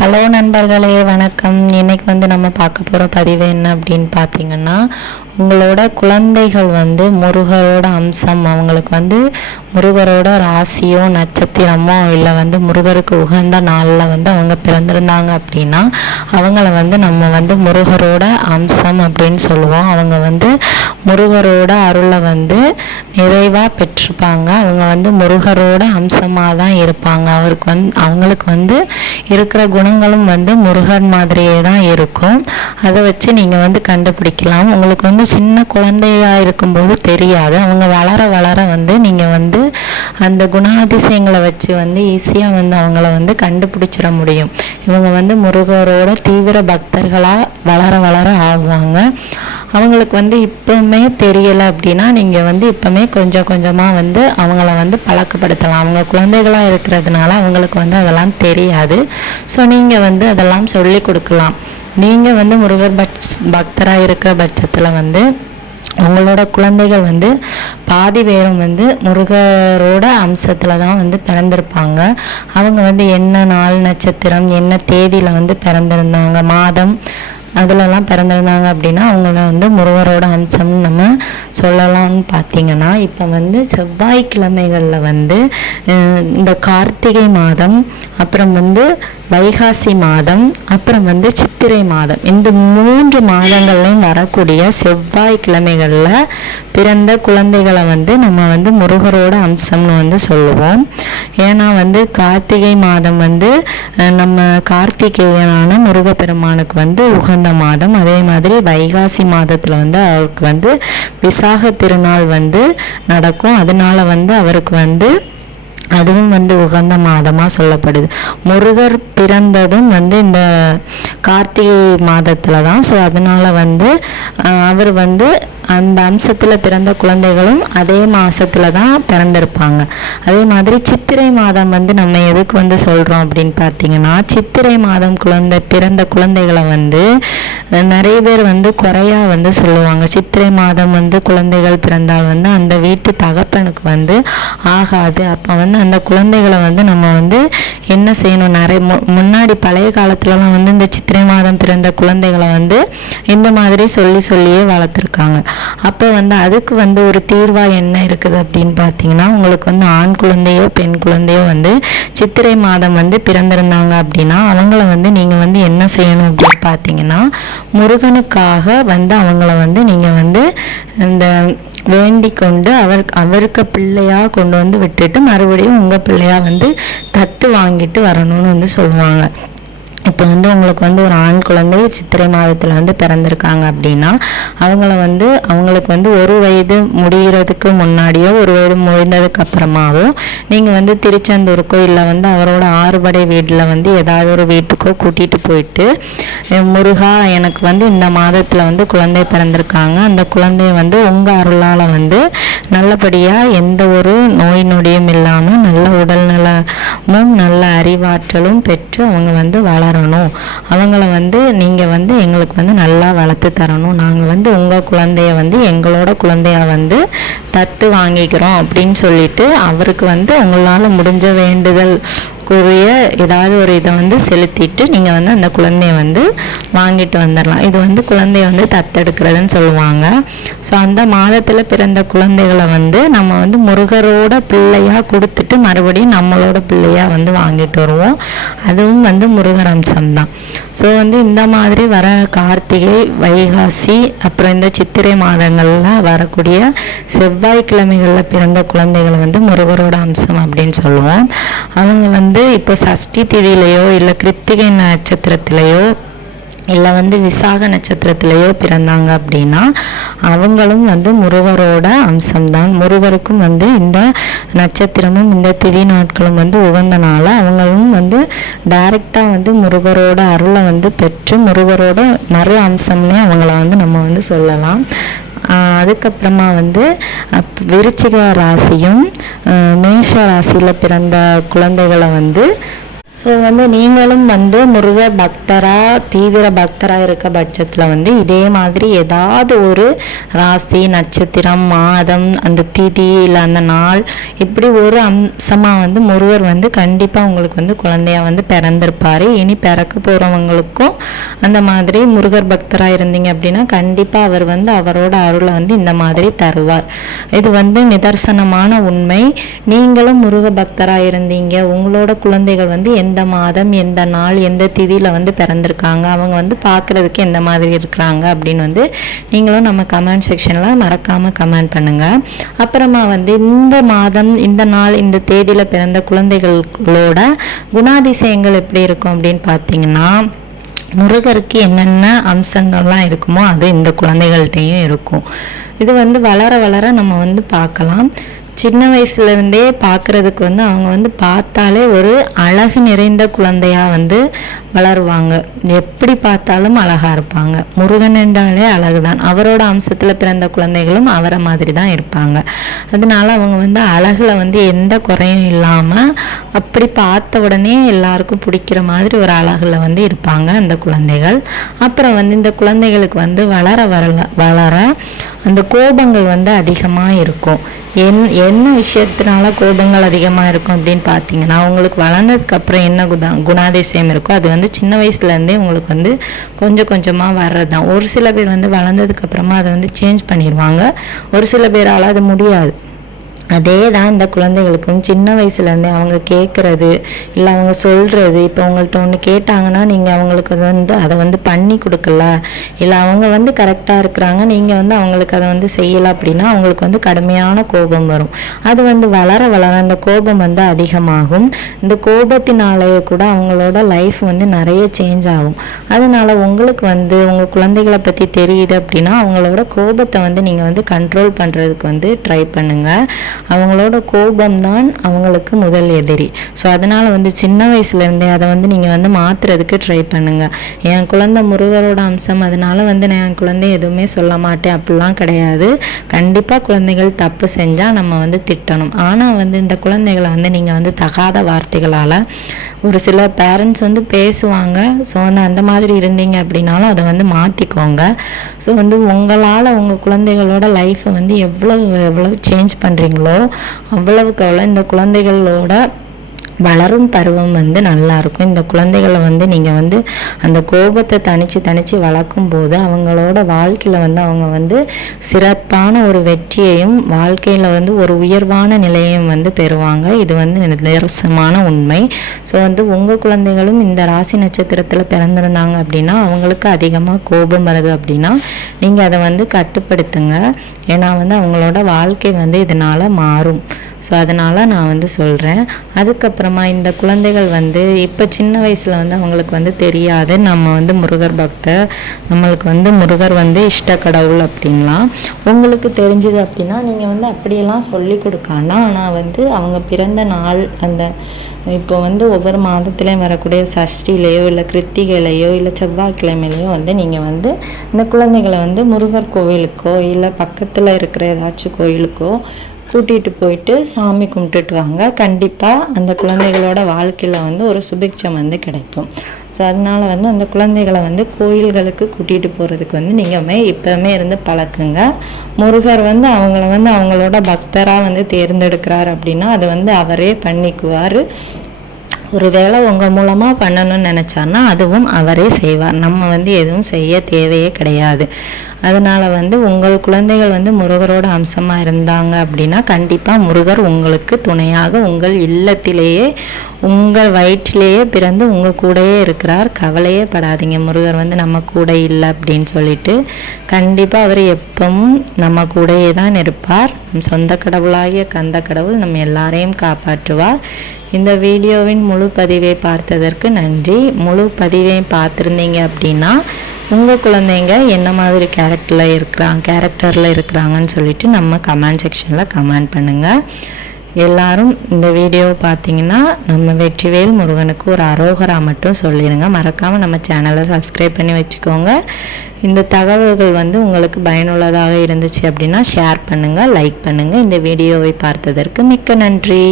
Hello நண்பர்களே வணக்கம். இன்றைக்கி வந்து நம்ம பார்க்க போகிற பதிவு என்ன அப்படின்னு பார்த்தீங்கன்னா உங்களோட குழந்தைகள் வந்து முருகரோட அம்சம். அவங்களுக்கு வந்து முருகரோட ராசியோ நட்சத்திரமோ இல்லை வந்து முருகருக்கு உகந்த நாளில் வந்து அவங்க பிறந்திருந்தாங்க அப்படின்னா அவங்கள வந்து நம்ம வந்து முருகரோட அம்சம் அப்படின்னு சொல்லுவோம். அவங்க வந்து முருகரோட அருளை வந்து நிறைவாக பெற்றிருப்பாங்க. அவங்க வந்து முருகரோட அம்சமாக தான் இருப்பாங்க. அவருக்கு வந்து அவங்களுக்கு வந்து இருக்கிற குணங்களும் வந்து முருகன் மாதிரியே தான் இருக்கும். அதை வச்சு நீங்கள் வந்து கண்டுபிடிக்கலாம். உங்களுக்கு வந்து சின்ன குழந்தையா இருக்கும்போது தெரியாது. அவங்க வளர வளர வந்து நீங்கள் வந்து அந்த குணாதிசயங்களை வச்சு வந்து ஈஸியாக வந்து அவங்கள வந்து கண்டுபிடிச்சிட முடியும். இவங்க வந்து முருகரோட தீவிர பக்தர்களாக வளர வளர ஆவாங்க. அவங்களுக்கு வந்து இப்போவுமே தெரியலை அப்படின்னா நீங்கள் வந்து இப்போவுமே கொஞ்சம் கொஞ்சமாக வந்து அவங்கள வந்து பழக்கப்படுத்தலாம். அவங்க குழந்தைகளாக இருக்கிறதுனால அவங்களுக்கு வந்து அதெல்லாம் தெரியாது. ஸோ நீங்கள் வந்து அதெல்லாம் சொல்லி கொடுக்கலாம். நீங்கள் வந்து முருகர் பட்ச பக்தராக இருக்கிற பட்சத்தில் வந்து உங்களோட குழந்தைகள் வந்து பாதி பேரும் வந்து முருகரோட அம்சத்தில் தான் வந்து பிறந்திருப்பாங்க. அவங்க வந்து என்ன நாள் நட்சத்திரம் என்ன தேதியில் வந்து பிறந்திருந்தாங்க மாதம் அதிலலாம் பிறந்திருந்தாங்க அப்படின்னா அவங்கள வந்து முருகரோட அம்சம்னு நம்ம சொல்லலாம்னு பார்த்தீங்கன்னா இப்போ வந்து செவ்வாய்க்கிழமைகளில் வந்து இந்த கார்த்திகை மாதம் அப்புறம் வந்து வைகாசி மாதம் அப்புறம் வந்து சித்திரை மாதம் இந்த மூன்று மாதங்கள்லையும் வரக்கூடிய செவ்வாய்க்கிழமைகளில் பிறந்த குழந்தைகளை வந்து நம்ம வந்து முருகரோட அம்சம்னு வந்து சொல்லுவோம். ஏன்னா வந்து கார்த்திகை மாதம் வந்து நம்ம கார்த்திகேயனான முருகப்பெருமானுக்கு வந்து உகந்த மாதம் அதே மாதிரி வைகாசி மாதத்தில் வந்து அவருக்கு வந்து விசாக திருநாள் வந்து நடக்கும். அதனால வந்து அவருக்கு வந்து அதுவும் வந்து உகந்த மாதமாக சொல்லப்படுது. முருகர் பிறந்ததும் வந்து இந்த கார்த்திகை மாதத்தில் தான் ஸோ அதனால வந்து அவர் வந்து அந்த அம்சத்தில் பிறந்த குழந்தைகளும் அதே மாதத்தில் தான் பிறந்திருப்பாங்க. அதே மாதிரி சித்திரை மாதம் வந்து நம்ம எதுக்கு வந்து சொல்கிறோம் அப்படின்னு பார்த்தீங்கன்னா சித்திரை மாதம் குழந்தை பிறந்த குழந்தைகளை வந்து நிறைய பேர் வந்து குறையாக வந்து சொல்லுவாங்க. சித்திரை மாதம் வந்து குழந்தைகள் பிறந்தால் வந்து அந்த வீட்டு தகப்பனுக்கு வந்து ஆகாது. அப்போ வந்து அந்த குழந்தைகளை வந்து நம்ம வந்து என்ன செய்யணும்? நிறைய மு- முன்னாடி பழைய காலத்துலலாம் வந்து இந்த சித்திரை மாதம் பிறந்த குழந்தைகளை வந்து இந்த மாதிரி சொல்லி சொல்லியே வளர்த்துருக்காங்க. அப்போ வந்து அதுக்கு வந்து ஒரு தீர்வா என்ன இருக்குது அப்படின்னு பார்த்தீங்கன்னா உங்களுக்கு வந்து ஆண் குழந்தையோ பெண் குழந்தையோ வந்து சித்திரை மாதம் வந்து பிறந்திருந்தாங்க அப்படின்னா அவங்கள வந்து நீங்கள் வந்து என்ன செய்யணும் அப்படின்னு பார்த்தீங்கன்னா முருகனுக்காக வந்து அவங்கள வந்து நீங்கள் வந்து இந்த வேண்டி கொண்டு அவர் அவருக்கு பிள்ளையா கொண்டு வந்து விட்டுட்டு மறுபடியும் உங்கள் பிள்ளையா வந்து தத்து வாங்கிட்டு வரணும்னு வந்து சொல்லுவாங்க. இப்போ வந்து உங்களுக்கு வந்து ஒரு ஆண் குழந்தை சித்திரை மாதத்தில் வந்து பிறந்திருக்காங்க அப்படின்னா அவங்கள வந்து அவங்களுக்கு வந்து ஒரு வயது முடிகிறதுக்கு முன்னாடியோ ஒரு வயது முடிந்ததுக்கு அப்புறமாவோ நீங்கள் வந்து திருச்செந்தூருக்கோ இல்லை வந்து அவரோட ஆறுபடை வீட்டில் வந்து ஏதாவது ஒரு வீட்டுக்கோ கூட்டிகிட்டு போயிட்டு முருகா எனக்கு வந்து இந்த மாதத்தில் வந்து குழந்தை பிறந்திருக்காங்க. அந்த குழந்தைய வந்து உங்கள் அருளால் வந்து நல்லபடியாக எந்த ஒரு நோய் நொடியும் இல்லாமல் நல்ல உடல்நலமும் நல்ல அறிவாற்றலும் பெற்று அவங்க வந்து வளரணும் அவங்கள வந்து நீங்கள் வந்து எங்களுக்கு வந்து நல்லா வளர்த்து தரணும். நாங்கள் வந்து உங்கள் குழந்தைய வந்து எங்களோட குழந்தையா வந்து தத்து வாங்கிக்கிறோம் அப்படின்னு சொல்லிட்டு அவருக்கு வந்து உங்களால் முடிஞ்ச வேண்டுதல் அதுக்குரிய ஏதாவது ஒரு இதை வந்து செலுத்திட்டு நீங்கள் வந்து அந்த குழந்தைய வந்து வாங்கிட்டு வந்துடலாம் இது வந்து குழந்தைய வந்து தத்தெடுக்கிறதுன்னு சொல்லுவாங்க. ஸோ அந்த மாதத்தில் பிறந்த குழந்தைகளை வந்து நம்ம வந்து முருகரோட பிள்ளையாக கொடுத்துட்டு மறுபடியும் நம்மளோட பிள்ளையாக வந்து வாங்கிட்டு வருவோம். அதுவும் வந்து முருகர் அம்சம்தான் ஸோ வந்து இந்த மாதிரி வர கார்த்திகை வைகாசி அப்புறம் இந்த சித்திரை மாதங்களில் வரக்கூடிய செவ்வாய்க்கிழமைகளில் பிறந்த குழந்தைகளை வந்து முருகரோட அம்சம் அப்படின்னு சொல்லுவோம். அவங்க வந்து இப்போ சஷ்டி திதியிலையோ இல்லை கிருத்திகை நட்சத்திரத்திலையோ இல்லை வந்து விசாக நட்சத்திரத்திலேயோ பிறந்தாங்க அப்படின்னா அவங்களும் வந்து முருகரோட அம்சம்தான். முருகருக்கும் வந்து இந்த நட்சத்திரமும் இந்த திதி நாட்களும் வந்து உகந்தனால அவங்களும் வந்து டைரெக்டாக வந்து முருகரோட அருளை வந்து பெற்று முருகரோட நிறைய அம்சம்னே அவங்கள வந்து நம்ம வந்து சொல்லலாம். அதுக்கப்புறமா வந்து விருச்சிக ராசியும் மேஷ ராசியில் பிறந்த குழந்தைகளை வந்து ஸோ வந்து நீங்களும் வந்து முருக பக்தராக தீவிர பக்தராக இருக்க பட்சத்தில் வந்து இதே மாதிரி ஏதாவது ஒரு ராசி நட்சத்திரம் மாதம் அந்த திதி இல்லை அந்த நாள் இப்படி ஒரு அம்சமாக வந்து முருகர் வந்து கண்டிப்பாக உங்களுக்கு வந்து குழந்தையாக வந்து பிறந்திருப்பார். இனி பிறக்க போகிறவங்களுக்கும் அந்த மாதிரி முருகர் பக்தராக இருந்தீங்க அப்படின்னா கண்டிப்பாக அவர் வந்து அவரோட அருளை வந்து இந்த மாதிரி தருவார். இது வந்து நிதர்சனமான உண்மை. நீங்களும் முருக பக்தராக இருந்தீங்க. உங்களோட குழந்தைகள் வந்து எந்த மாதம் எந்த நாள் எந்த திதியில் வந்து பிறந்திருக்காங்க அவங்க வந்து பார்க்குறதுக்கு எந்த மாதிரி இருக்கிறாங்க அப்படின்னு வந்து நீங்களும் நம்ம கமெண்ட் செக்ஷனில் மறக்காமல் கமெண்ட் பண்ணுங்கள் அப்புறமா வந்து இந்த மாதம் இந்த நாள் இந்த தேதியில் பிறந்த குழந்தைகளோட குணாதிசயங்கள் எப்படி இருக்கும் அப்படின்னு பார்த்தீங்கன்னா முருகருக்கு என்னென்ன அம்சங்கள்லாம் இருக்குமோ அது இந்த குழந்தைகள்கிட்டையும் இருக்கும். இது வந்து வளர வளர நம்ம வந்து பார்க்கலாம். சின்ன வயசுலேருந்தே பார்க்குறதுக்கு வந்து அவங்க வந்து பார்த்தாலே ஒரு அழகு நிறைந்த குழந்தையாக வந்து வளருவாங்க. எப்படி பார்த்தாலும் அழகாக இருப்பாங்க. முருகன் என்றாலே அழகு தான் அவரோட அம்சத்தில் பிறந்த குழந்தைகளும் அவரை மாதிரி தான் இருப்பாங்க. அதனால அவங்க வந்து அழகில் வந்து எந்த குறையும் இல்லாமல் அப்படி பார்த்த உடனே எல்லாருக்கும் பிடிக்கிற மாதிரி ஒரு அழகில் வந்து இருப்பாங்க அந்த குழந்தைகள். அப்புறம் வந்து இந்த குழந்தைகளுக்கு வந்து வளர வளர வளர அந்த கோபங்கள் வந்து அதிகமாக இருக்கும். என் என்ன விஷயத்தினால கோபங்கள் அதிகமாக இருக்கும் அப்படின்னு பார்த்தீங்கன்னா அவங்களுக்கு வளர்ந்ததுக்கப்புறம் என்ன குணா குணாதிசயம் இருக்கோ அது வந்து சின்ன வயசுலேருந்தே உங்களுக்கு வந்து கொஞ்சம் கொஞ்சமாக வர்றது தான் ஒரு சில பேர் வந்து வளர்ந்ததுக்கப்புறமா அதை வந்து சேஞ்ச் பண்ணிடுவாங்க. ஒரு சில பேரால் அது முடியாது. அதே தான் இந்த குழந்தைகளுக்கும் சின்ன வயசுலேருந்தே அவங்க கேட்குறது இல்லை அவங்க சொல்கிறது இப்போ அவங்கள்ட்ட ஒன்று கேட்டாங்கன்னா நீங்கள் அவங்களுக்கு அது வந்து அதை வந்து பண்ணி கொடுக்கல. இல்லை அவங்க வந்து கரெக்டாக இருக்கிறாங்க நீங்கள் வந்து அவங்களுக்கு அதை வந்து செய்யலை அப்படின்னா அவங்களுக்கு வந்து கடுமையான கோபம் வரும். அது வந்து வளர வளர அந்த கோபம் வந்து அதிகமாகும். இந்த கோபத்தினாலேயே கூட அவங்களோட லைஃப் வந்து நிறைய சேஞ்ச் ஆகும். அதனால் உங்களுக்கு வந்து உங்கள் குழந்தைகளை பற்றி தெரியுது அப்படின்னா அவங்களோட கோபத்தை வந்து நீங்கள் வந்து கண்ட்ரோல் பண்ணுறதுக்கு வந்து ட்ரை பண்ணுங்கள் அவங்களோட கோபம் தான் அவங்களுக்கு முதல் எதிரி. ஸோ அதனால் வந்து சின்ன வயசுலேருந்தே அதை வந்து நீங்கள் வந்து மாற்றுறதுக்கு ட்ரை பண்ணுங்கள் என் குழந்தை முருகரோட அம்சம் அதனால வந்து நான் என் குழந்தை எதுவுமே சொல்ல மாட்டேன். அப்படிலாம் கிடையாது. கண்டிப்பாக குழந்தைகள் தப்பு செஞ்சால் நம்ம வந்து திட்டணும். ஆனால் வந்து இந்த குழந்தைகளை வந்து நீங்கள் வந்து தகாத வார்த்தைகளால் ஒரு சில பேரண்ட்ஸ் வந்து பேசுவாங்க. ஸோ வந்து அந்த மாதிரி இருந்தீங்க அப்படின்னாலும் அதை வந்து மாற்றிக்கோங்க ஸோ வந்து உங்களால் உங்கள் குழந்தைகளோட லைஃப்பை வந்து எவ்வளவு எவ்வளவு சேஞ்ச் பண்ணுறீங்களோ அவ்வளவுக்கு அவ்வளோ இந்த குழந்தைகளோட வளரும் பருவம் வந்து நல்லா இருக்கும் இந்த குழந்தைகளை வந்து நீங்கள் வந்து அந்த கோபத்தை தனித்து தனித்து வளர்க்கும் போது அவங்களோட வாழ்க்கையில் வந்து அவங்க வந்து சிறப்பான ஒரு வெற்றியையும் வாழ்க்கையில் வந்து ஒரு உயர்வான நிலையையும் வந்து பெறுவாங்க. இது வந்து நிதர்சனமான உண்மை. ஸோ வந்து உங்கள் குழந்தைகளும் இந்த ராசி நட்சத்திரத்தில் பிறந்திருந்தாங்க அப்படின்னா அவங்களுக்கு அதிகமாக கோபம் வருது அப்படின்னா நீங்கள் அதை வந்து கட்டுப்படுத்துங்க. ஏன்னா வந்து அவங்களோட வாழ்க்கை வந்து இதனால் மாறும். ஸோ அதனால் நான் வந்து சொல்கிறேன் அதுக்கப்புறமா இந்த குழந்தைகள் வந்து இப்போ சின்ன வயசில் வந்து அவங்களுக்கு வந்து தெரியாது. நம்ம வந்து முருகர் பக்தர் நம்மளுக்கு வந்து முருகர் வந்து இஷ்ட கடவுள் அப்படின்லாம். உங்களுக்கு தெரிஞ்சது அப்படின்னா நீங்கள் வந்து அப்படியெல்லாம் சொல்லி கொடுக்காண்டா ஆனால் வந்து அவங்க பிறந்த நாள் அந்த இப்போ வந்து ஒவ்வொரு மாதத்துலேயும் வரக்கூடிய சஷ்டிலேயோ இல்லை கிருத்திகையிலையோ இல்லை செவ்வாய்க்கிழமையிலையோ வந்து நீங்கள் வந்து இந்த குழந்தைகளை வந்து முருகர் கோவிலுக்கோ இல்லை பக்கத்தில் இருக்கிற ஏதாச்சும் கோயிலுக்கோ கூட்டிகிட்டு போயிட்டு சாமி கும்பிட்டுட்டு வாங்க. கண்டிப்பாக அந்த குழந்தைகளோட வாழ்க்கையில் வந்து ஒரு சுபிக்ஷம் வந்து கிடைக்கும். ஸோ அதனால வந்து அந்த குழந்தைகளை வந்து கோயில்களுக்கு கூட்டிகிட்டு போகிறதுக்கு வந்து நீங்கள் இப்போவுமே இருந்து பழக்குங்க. முருகர் வந்து அவங்கள வந்து அவங்களோட பக்தராக வந்து தேர்ந்தெடுக்கிறார் அப்படின்னா அதை வந்து அவரே பண்ணிக்குவார். ஒரு வேளை உங்கள் மூலமாக பண்ணணும்னு நினச்சார்னா அதுவும் அவரே செய்வார். நம்ம வந்து எதுவும் செய்ய தேவையே கிடையாது. அதனால் வந்து உங்கள் குழந்தைகள் வந்து முருகரோட அம்சமாக இருந்தாங்க அப்படின்னா கண்டிப்பாக முருகர் உங்களுக்கு துணையாக உங்கள் இல்லத்திலேயே உங்கள் வயிற்றிலேயே பிறந்து உங்கள் கூடயே இருக்கிறார். கவலையே படாதீங்க. முருகர் வந்து நம்ம கூட இல்லை அப்படின்னு சொல்லிட்டு கண்டிப்பாக அவர் எப்பவும் நம்ம கூடையே தான் இருப்பார். நம் சொந்த கடவுளாகிய கந்த கடவுள் நம்ம எல்லாரையும் காப்பாற்றுவார். இந்த வீடியோவின் முழு பதிவை பார்த்ததற்கு நன்றி. முழு பதிவையும் பார்த்துருந்தீங்க அப்படின்னா உங்கள் குழந்தைங்க என்ன மாதிரி கேரக்டரில் இருக்கிறாங்க கேரக்டரில் இருக்கிறாங்கன்னு சொல்லிட்டு நம்ம கமெண்ட் செக்ஷனில் கமெண்ட் பண்ணுங்கள் எல்லாரும் இந்த வீடியோவை பார்த்தீங்கன்னா நம்ம வெற்றிவேல் முருகனுக்கு ஒரு அரோகரா மட்டும் சொல்லிடுங்க மறக்காமல் நம்ம சேனலை சப்ஸ்கிரைப் பண்ணி வச்சுக்கோங்க. இந்த தகவல்கள் வந்து உங்களுக்கு பயனுள்ளதாக இருந்துச்சு அப்படின்னா ஷேர் பண்ணுங்கள் லைக் பண்ணுங்கள் இந்த வீடியோவை பார்த்ததற்கு மிக்க நன்றி.